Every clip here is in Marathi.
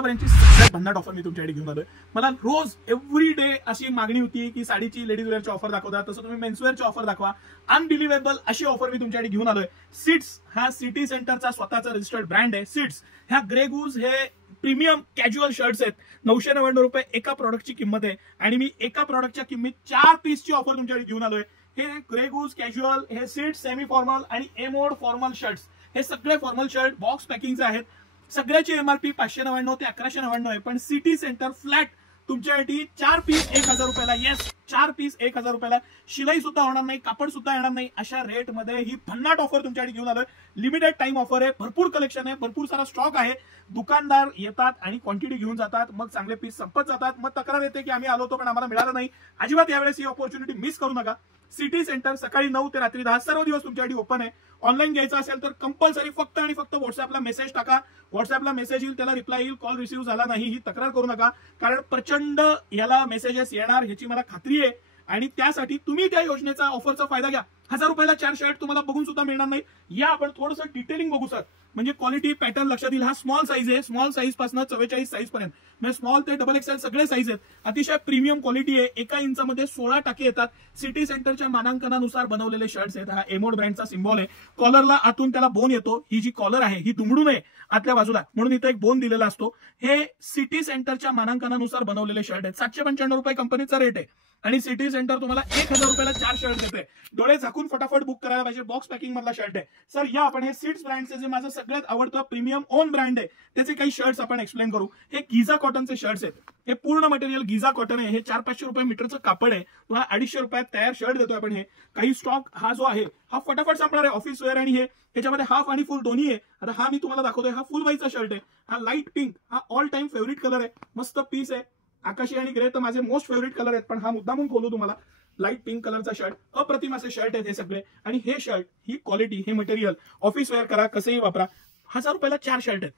आतापर्यंतची सगळ्यात भन्नाट ऑफर मी तुमच्याकडे घेऊन आलोय। मला रोज एव्हरी डे अशी मागणी होती की साडीची लेडीज वेअरची ऑफर दाखवता, तसं तुम्ही मेन्सवेअरची ऑफर दाखवा। अनबिलिव्हेबल अशी ऑफर मी तुमच्याकडे घेऊन आलोय। सीट्स हा सिटी सेंटरचा स्वतःचा रजिस्टर्ड ब्रँड आहे। सीट्स ह्या ग्रे गूज हे प्रीमियम कॅज्युअल शर्ट्स आहेत। 999 रुपये एका प्रॉडक्टची किंमत आहे आणि मी एका प्रॉडक्टच्या किंमत 4 पीसची ऑफर तुमच्याकडे घेऊन आलोय। हे ग्रे गूज कॅज्युअल, हे सीट्स सेमी फॉर्मल आणि एमोड फॉर्मल शर्ट्स, हे सगळे फॉर्मल शर्ट बॉक्स पॅकिंगचे आहेत। सगळ्याची एमआरपी 599 ते 1199 आहे, पण सिटी सेंटर फ्लॅट तुमच्यासाठी 4 पीस 1000 रुपयाला, येस 4 पीस 1000 रुपयाला, शिलाई सुद्धा होणार नाही, कापड सुद्धा येणार नाही, अशा रेट मध्ये ही भन्नाट ऑफर तुमच्यासाठी घेऊन आलोय। लिमिटेड टाइम ऑफर आहे, भरपूर कलेक्शन आहे, भरपूर सारा स्टॉक आहे। दुकानदार येतात आणि क्वांटिटी घेऊन जातात, मग चांगले पीस संपत जातात, मग तक्रार येते की आम्ही आलो होतो पण आम्हाला मिळालं नाही। अजिबात यावेळेस ही ऑपॉर्च्युनिटी मिस करू नका। सिटी सेंटर सकाळी 9 ते रात्री 10 सर्व दिवस तुमच्यासाठी ओपन आहे। ऑनलाईन घ्यायचं असेल तर कंपल्सरी फक्त आणि फक्त व्हॉट्सअपला मेसेज टाका। व्हॉट्सअपला मेसेज येईल, त्याला रिप्लाय येईल, कॉल रिसीव्ह झाला नाही ही तक्रार करू नका, कारण प्रचंड याला मेसेजेस येणार ह्याची मला खात्री आहे। आणि त्यासाठी तुम्ही त्या योजनेचा ऑफरचा फायदा घ्या। 1000 रुपयाला 4 शर्ट तुम्हाला बघून सुद्धा मिळणार नाही। या आपण थोडंसं डिटेलिंग बघू सर, म्हणजे क्वालिटी पॅटर्न लक्षात येईल। हा स्मॉल साईज आहे, स्मॉल साईज पासून 44 साईज पर्यंत, म्हणजे स्मॉल ते XXL सगळे साईज आहेत। अतिशय प्रीमियम क्वालिटी आहे। 1 इंचामध्ये 16 टाके येतात। सिटी सेंटरच्या मानांकनानुसार बनवलेले शर्ट्स आहेत। हा एमोड ब्रँडचा सिम्बॉल आहे। कॉलरला आतून त्याला बोन येतो। ही जी कॉलर आहे ही दुमडू नये आतल्या बाजूला, म्हणून इथे एक बोन दिलेला असतो। हे सिटी सेंटरच्या मानांकनानुसार बनवलेले शर्ट आहेत। 795 रुपये कंपनीचा रेट आहे आणि सिटी सेंटर तुम्हाला 1000 रुपयाला 4 शर्ट देते। डोळे झाकून फटाफट बुक करायला पाहिजे। बॉक्स पॅकिंग मधला शर्ट आहे सर। या आपण हे सीट्स ब्रँडचे जे माझं सगळ्यात आवडतं प्रीमियम ओन ब्रँड आहे त्याचे काही शर्ट्स आपण एक्सप्लेन करू। हे गिझा कॉटनचे शर्ट्स आहेत। हे पूर्ण मटेरियल गिझा कॉटन आहे। हे 400-500 रुपये मीटरचं कापड आहे। तुम्हाला 250 रुपयात तयार शर्ट देतोय आपण। हे काही स्टॉक हा जो आहे हा फटाफट संपणार आहे, ऑफिस वेअर आणि हे त्याच्यामध्ये हाफ आणि फुल दोन्ही आहे। आता हा मी तुम्हाला दाखवतोय, हा फुल बाईचा शर्ट आहे। हा लाईट पिंक, हा ऑल टाइम फेवरेट कलर आहे, मस्त पीस आहे। आकाशी आणि ग्रे तर माझे मोस्ट फेवरेट कलर आहेत, पण हा मुद्दामून खोलू तुम्हाला। लाईट पिंक कलरचा शर्ट, अप्रतिम असे शर्ट आहेत हे सगळे। आणि हे शर्ट, ही क्वालिटी, हे मटेरियल ऑफिस वेअर करा, कसेही वापरा। 1000 रुपयाला 4 शर्ट आहेत।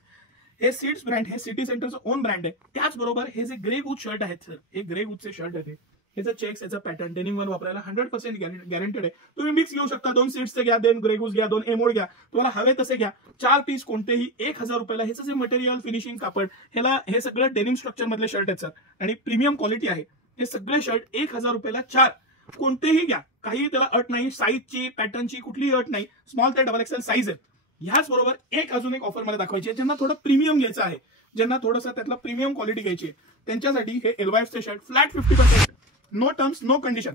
हे सीट्स ब्रँड, हे सिटी सेंटरचं ओन ब्रँड आहे। त्याचबरोबर हे जे ग्रे गूज शर्ट आहेत सर, हे ग्रे गूजचे शर्ट आहेत। ह्याचा चेक्स, याचा पॅटर्न डेनिम वर वापरायला 100% गॅरंटेड आहे। तुम्ही मिक्स घेऊ शकता, 2 सीट्सचे घ्या, 2 ग्रे गूज घ्या, 2 एमोड घ्या, तुम्हाला हवे तसे घ्या। 4 पीस कोणतेही 1000 रुपयाला। ह्याचं जे मटेरियल, फिनिशिंग, कापड, ह्याला हे सगळं डेनिम स्ट्रक्चर मधले शर्ट आहेत सर आणि प्रीमियम क्वालिटी आहे। हे सगळे शर्ट 1000 रुपयाला 4, कोणतेही घ्या, काही त्याला अट नाही, साईजची पॅटर्नची कुठलीही अट नाही। स्मॉल ते XXL साईज आहे। ह्याच बरोबर अजून एक ऑफर मला दाखवायची आहे। ज्यांना थोडं प्रीमियम घ्यायचं आहे, ज्यांना थोडंसं त्यातला प्रीमियम क्वालिटी घ्यायची आहे, त्यांच्यासाठी हे एलवाईफचे shirt flat 50%, no terms no condition.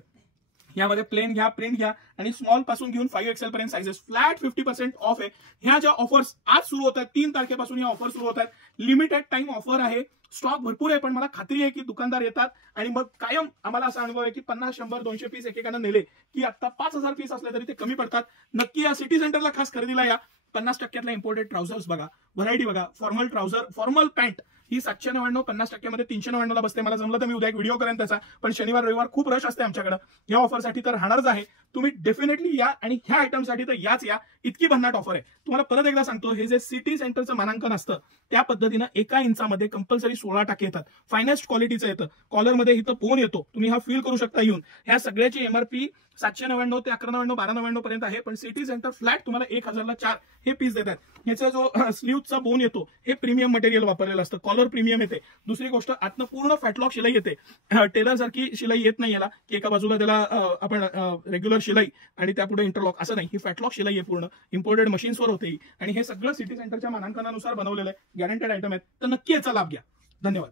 यामध्ये प्लेन घ्या, प्रिंट घ्या आणि स्मॉल पासून घेऊन 5XL पर्यंत साइजेस फ्लॅट 50% ऑफ आहे। ह्या ज्या ऑफर्स आज सुरू होत आहेत, 3 तारखेपासून या ऑफर सुरू होत आहेत। लिमिटेड टाइम ऑफर आहे, स्टॉक भरपूर आहे, पण मला खात्री आहे की दुकानदार येतात आणि मग कायम आम्हाला असा अनुभव आहे की 50, 100, 200 पीस एकेकाने नेले की आता 5000 पीस असले तरी ते कमी पडतात। नक्की या सिटी सेंटरला खास खरेदीला या। 50% इम्पोर्टेड ट्राउझर्स बघा, व्हरायटी बघा, फॉर्मल ट्राउझर, फॉर्मल पॅन्ट, ही 799, 50% मध्ये 399 ला बसते। मला जमलं तर मी उद्या एक व्हिडिओ करेन त्याचा, पण शनिवार रविवार खूप रश असते आमच्याकडे। या ऑफरसाठी तर राहणारच आहे। तुम्ही डेफिनेटली या आणि ह्या आयटमसाठी तर याच या, इतकी भन्नाट ऑफर आहे। तुम्हाला परत एकदा सांगतो, हे जे सिटी सेंटरचं मानांकन असतं त्या पद्धतीनं 1 इंचामध्ये कंपल्सरी 16 टाके येतात। फायनेस्ट क्वालिटीचं येतं। कॉलरमध्ये इथं पोन येतो, तुम्ही हा फील करू शकता येऊन। ह्या सगळ्याची एमआरपी 799 ते 1199, 1299 पर्यंत आहे, पण सिटी सेंटर फ्लॅट तुम्हाला 1000 ला 4 हे पीस देतात। ह्याचा जो स्लीवचा बोन येतो हे प्रीमियम मटेरियल वापरलेलं असतं। कॉलर प्रीमियम येते। दुसरी गोष्ट, आतनं पूर्ण फॅटलॉक शिलाई येते। टेलर सारखी शिलाई येत नाही याला, की एका बाजूला त्याला आपण रेग्युलर शिलाई आणि त्यापुढे इंटरलॉक, असं नाही। ही फॅटलॉक शिलाई आहे पूर्ण, इम्पोर्टेड मशीन्सवर होते आणि हे सगळं सिटी सेंटरच्या मानांकनानुसार बनवलेलं आहे। गॅरंटेड आयटम आहेत, तर नक्की याचा लाभ घ्या। धन्यवाद।